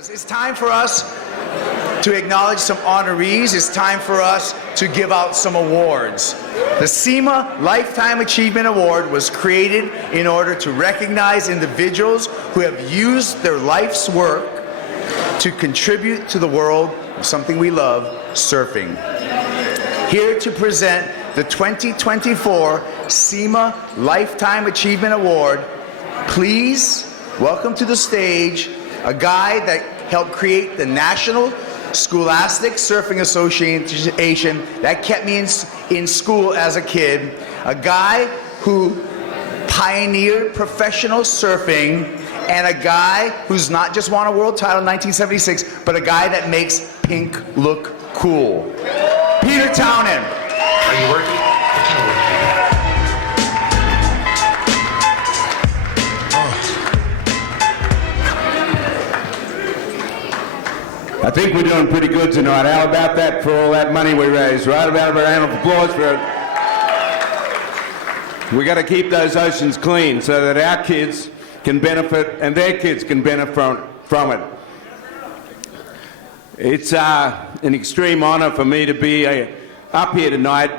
It's time for us to acknowledge some honorees. It's time for us to give out some awards. The SEMA Lifetime Achievement Award was created in order to recognize individuals who have used their life's work to contribute to the world of something we love, surfing. Here to present the 2024 SEMA Lifetime Achievement Award, please welcome to the stage a guy that helped create the National Scholastic Surfing Association that kept me in school as a kid, a guy who pioneered professional surfing, and a guy who's not just won a world title in 1976, but a guy that makes pink look cool. Peter Townend. Are you working? I think we're doing pretty good tonight. How about that for all that money we raised, right? About a round of applause for it. We got to keep those oceans clean so that our kids can benefit and their kids can benefit from it. It's an extreme honor for me to be up here tonight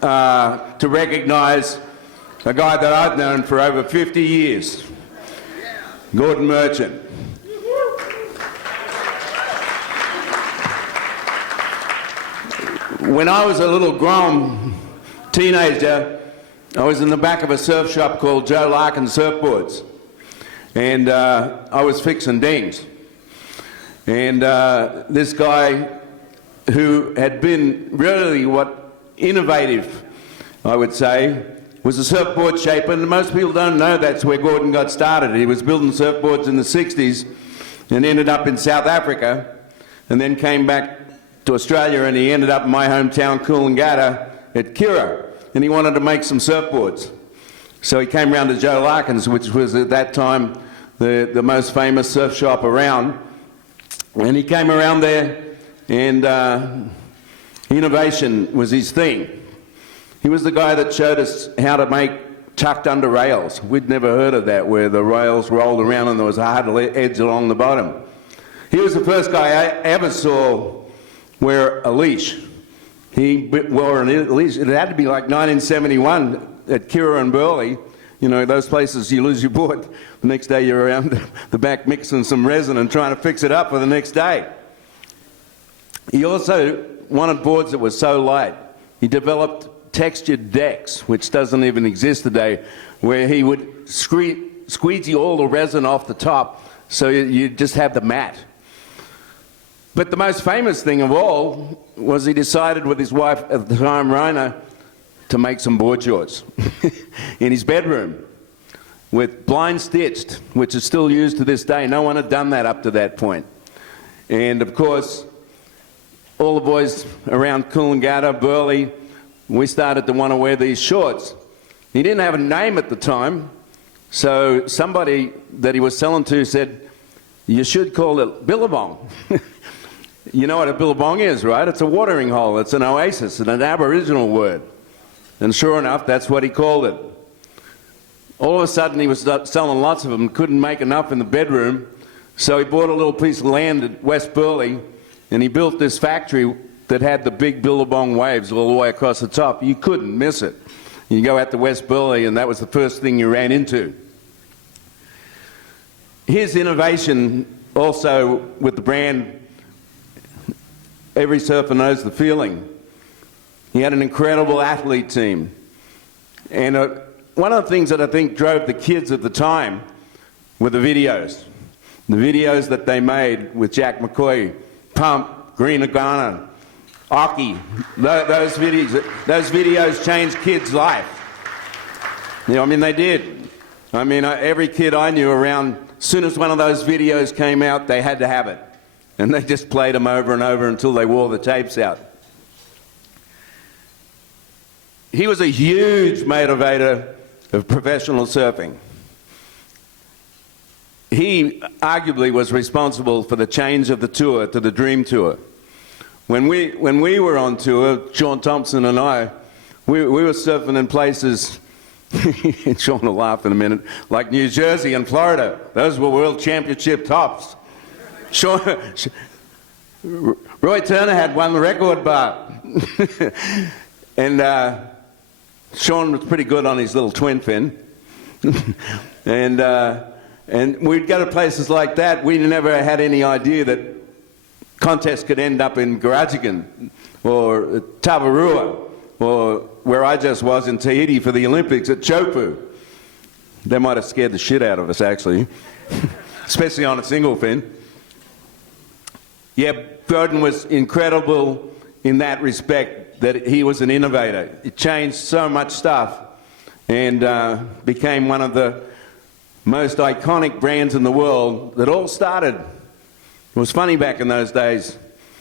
to recognize a guy that I've known for over 50 years, Gordon Merchant. When I was a little grown teenager, I was in the back of a surf shop called Joe Larkin Surfboards, and I was fixing dings. And this guy, who had been really innovative, I would say, was a surfboard shaper, and most people don't know that's where Gordon got started. He was building surfboards in the 60s and ended up in South Africa, and then came back to Australia, and he ended up in my hometown, Coolangatta, at Kira, and he wanted to make some surfboards. So he came round to Joe Larkin's, which was at that time the most famous surf shop around, and he came around there, and innovation was his thing. He was the guy that showed us how to make tucked under rails. We'd never heard of that, where the rails rolled around and there was a hard edge along the bottom. He was the first guy I ever saw wear a leash. He wore a leash. It had to be like 1971 at Kira and Burleigh. You know, those places you lose your board. The next day you're around the back mixing some resin and trying to fix it up for the next day. He also wanted boards that were so light. He developed textured decks, which doesn't even exist today, where he would squeegee all the resin off the top so you just have the mat. But the most famous thing of all was he decided with his wife at the time, Rona, to make some board shorts in his bedroom with blind stitched, which is still used to this day. No one had done that up to that point. And of course, all the boys around Coolangatta, Burleigh, we started to want to wear these shorts. He didn't have a name at the time, so somebody that he was selling to said, "You should call it Billabong." You know what a billabong is, right? It's a watering hole. It's an oasis, and an Aboriginal word. And sure enough, that's what he called it. All of a sudden, he was selling lots of them, couldn't make enough in the bedroom, so he bought a little piece of land at West Burleigh, and he built this factory that had the big billabong waves all the way across the top. You couldn't miss it. You go out to West Burleigh, and that was the first thing you ran into. His innovation also with the brand, every surfer knows the feeling. He had an incredible athlete team. And one of the things that I think drove the kids at the time were the videos. The videos that they made with Jack McCoy, Pump, Green Iguana, Aki. Those videos changed kids' life. You know, I mean, they did. I mean, every kid I knew around, as soon as one of those videos came out, they had to have it. And they just played them over and over until they wore the tapes out. He was a huge motivator of professional surfing. He arguably was responsible for the change of the tour to the Dream Tour. When we were on tour, Sean Thompson and I, we were surfing in places, and Sean will laugh in a minute, like New Jersey and Florida. Those were world championship tops. Sean, Roy Turner had won the record bar. And Sean was pretty good on his little twin fin. And we'd go to places like that. We never had any idea that contests could end up in Garajigan or Tavarua or where I just was in Tahiti for the Olympics at Chopu. They might have scared the shit out of us, actually, especially on a single fin. Yeah, Gordon was incredible in that respect, that he was an innovator. He changed so much stuff and became one of the most iconic brands in the world that all started. It was funny back in those days.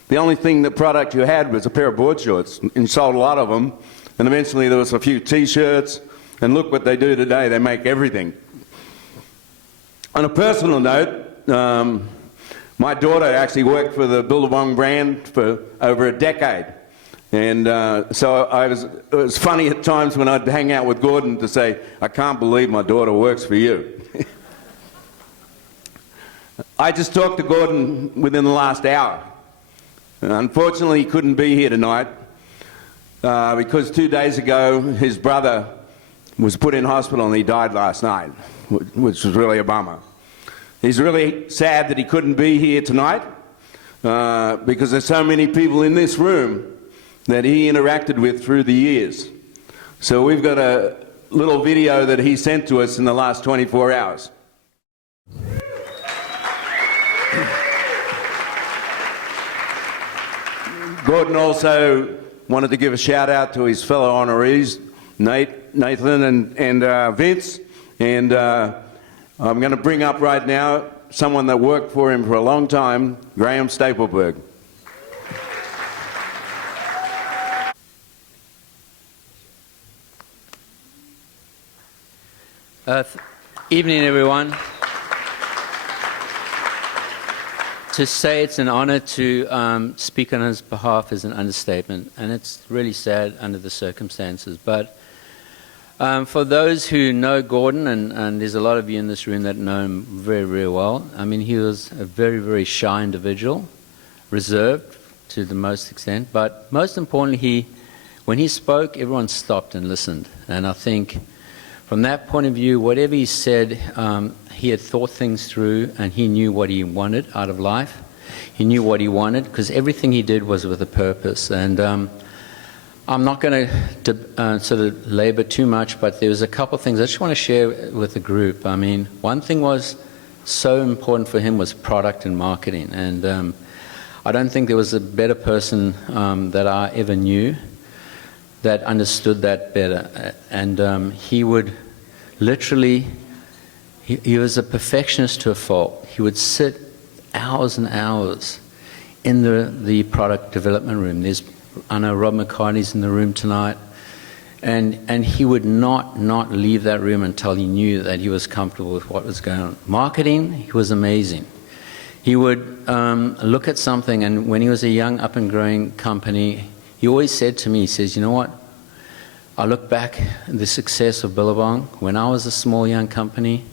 The only product you had was a pair of board shorts, and you sold a lot of them. And eventually there was a few T-shirts, and look what they do today. They make everything. On a personal note, my daughter actually worked for the Billabong brand for over a decade. And so it was funny at times when I'd hang out with Gordon to say, I can't believe my daughter works for you. I just talked to Gordon within the last hour. Unfortunately, he couldn't be here tonight because 2 days ago his brother was put in hospital and he died last night, which was really a bummer. He's really sad that he couldn't be here tonight because there's so many people in this room that he interacted with through the years. So we've got a little video that he sent to us in the last 24 hours. Gordon also wanted to give a shout out to his fellow honorees, Nathan and Vince, and I'm going to bring up right now someone that worked for him for a long time, Graham Stapleberg. Evening, everyone. To say it's an honor to speak on his behalf is an understatement, and it's really sad under the circumstances. But for those who know Gordon, and there's a lot of you in this room that know him very, very well, I mean, he was a very, very shy individual, reserved to the most extent. But most importantly, when he spoke, everyone stopped and listened. And I think from that point of view, whatever he said, he had thought things through, and he knew what he wanted out of life. He knew what he wanted, because everything he did was with a purpose. And I'm not going to sort of labor too much, but there was a couple of things I just want to share with the group. I mean, one thing was so important for him was product and marketing. And I don't think there was a better person that I ever knew that understood that better. And he would literally, he was a perfectionist to a fault. He would sit hours and hours in the product development room. I know Rob McCartney's in the room tonight. And he would not leave that room until he knew that he was comfortable with what was going on. Marketing, he was amazing. He would look at something, and when he was a young up and growing company, he always said to me, he says, you know what? I look back at the success of Billabong. When I was a small young company,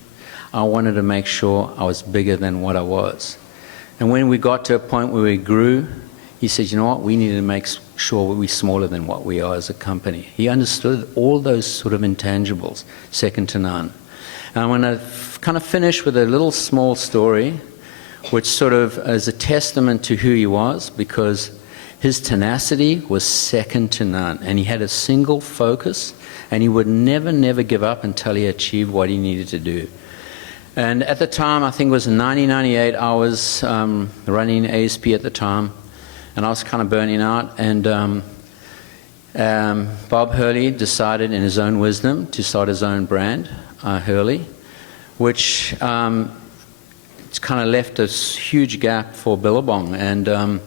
I wanted to make sure I was bigger than what I was. And when we got to a point where we grew, he said, you know what? We needed to make sure we're smaller than what we are as a company. He understood all those sort of intangibles, second to none. And I'm going to kind of finish with a little small story, which sort of is a testament to who he was, because his tenacity was second to none, and he had a single focus, and he would never give up until he achieved what he needed to do. And at the time, I think it was in 1998, I was running ASP at the time, and I was kind of burning out, and Bob Hurley decided in his own wisdom to start his own brand, Hurley, which it's kind of left a huge gap for Billabong. And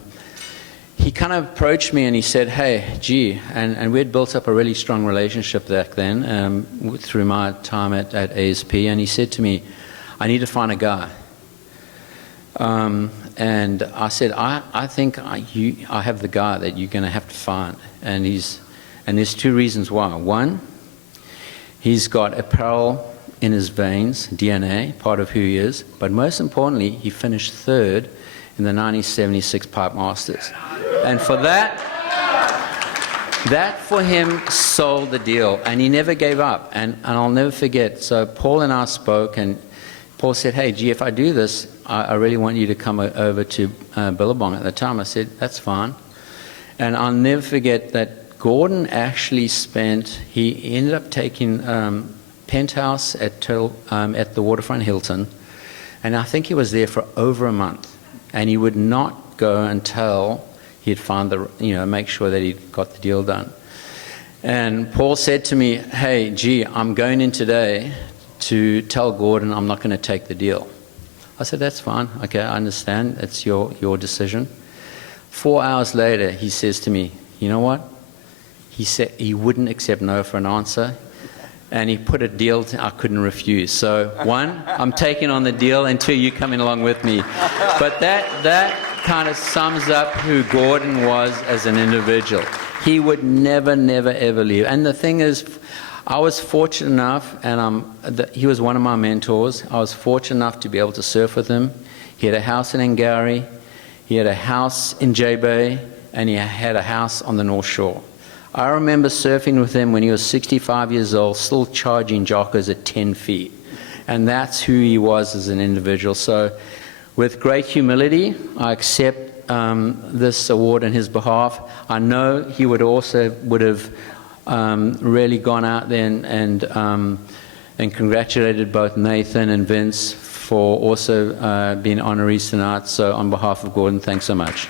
he kind of approached me and he said, hey, gee, and we had built up a really strong relationship back then through my time at ASP, and he said to me, I need to find a guy. And I said, I think I have the guy that you're going to have to find. And there's two reasons why. One, he's got apparel in his veins, DNA, part of who he is. But most importantly, he finished third in the 1976 Pipe Masters. And for that for him sold the deal, and he never gave up. And I'll never forget, so Paul and I spoke, and Paul said, hey, gee, if I do this, I really want you to come over to Billabong at the time. I said, that's fine. And I'll never forget that Gordon actually he ended up taking penthouse at the Waterfront Hilton, and I think he was there for over a month, and he would not go until he'd found make sure that he'd got the deal done. And Paul said to me, hey, gee, I'm going in today to tell Gordon I'm not going to take the deal. I said, that's fine. Okay, I understand. It's your decision. 4 hours later, he says to me, you know what? He said he wouldn't accept no for an answer, and he put a deal I couldn't refuse. So one, I'm taking on the deal, and two, you're coming along with me. But that kind of sums up who Gordon was as an individual. He would never, never, ever leave. And the thing is, I was fortunate enough, and he was one of my mentors. I was fortunate enough to be able to surf with him. He had a house in Ngari, he had a house in J Bay, and he had a house on the North Shore. I remember surfing with him when he was 65 years old, still charging jockers at 10 feet. And that's who he was as an individual. So with great humility, I accept this award on his behalf. I know he would have really gone out there and congratulated both Nathan and Vince for also being honorees tonight. So on behalf of Gordon, thanks so much.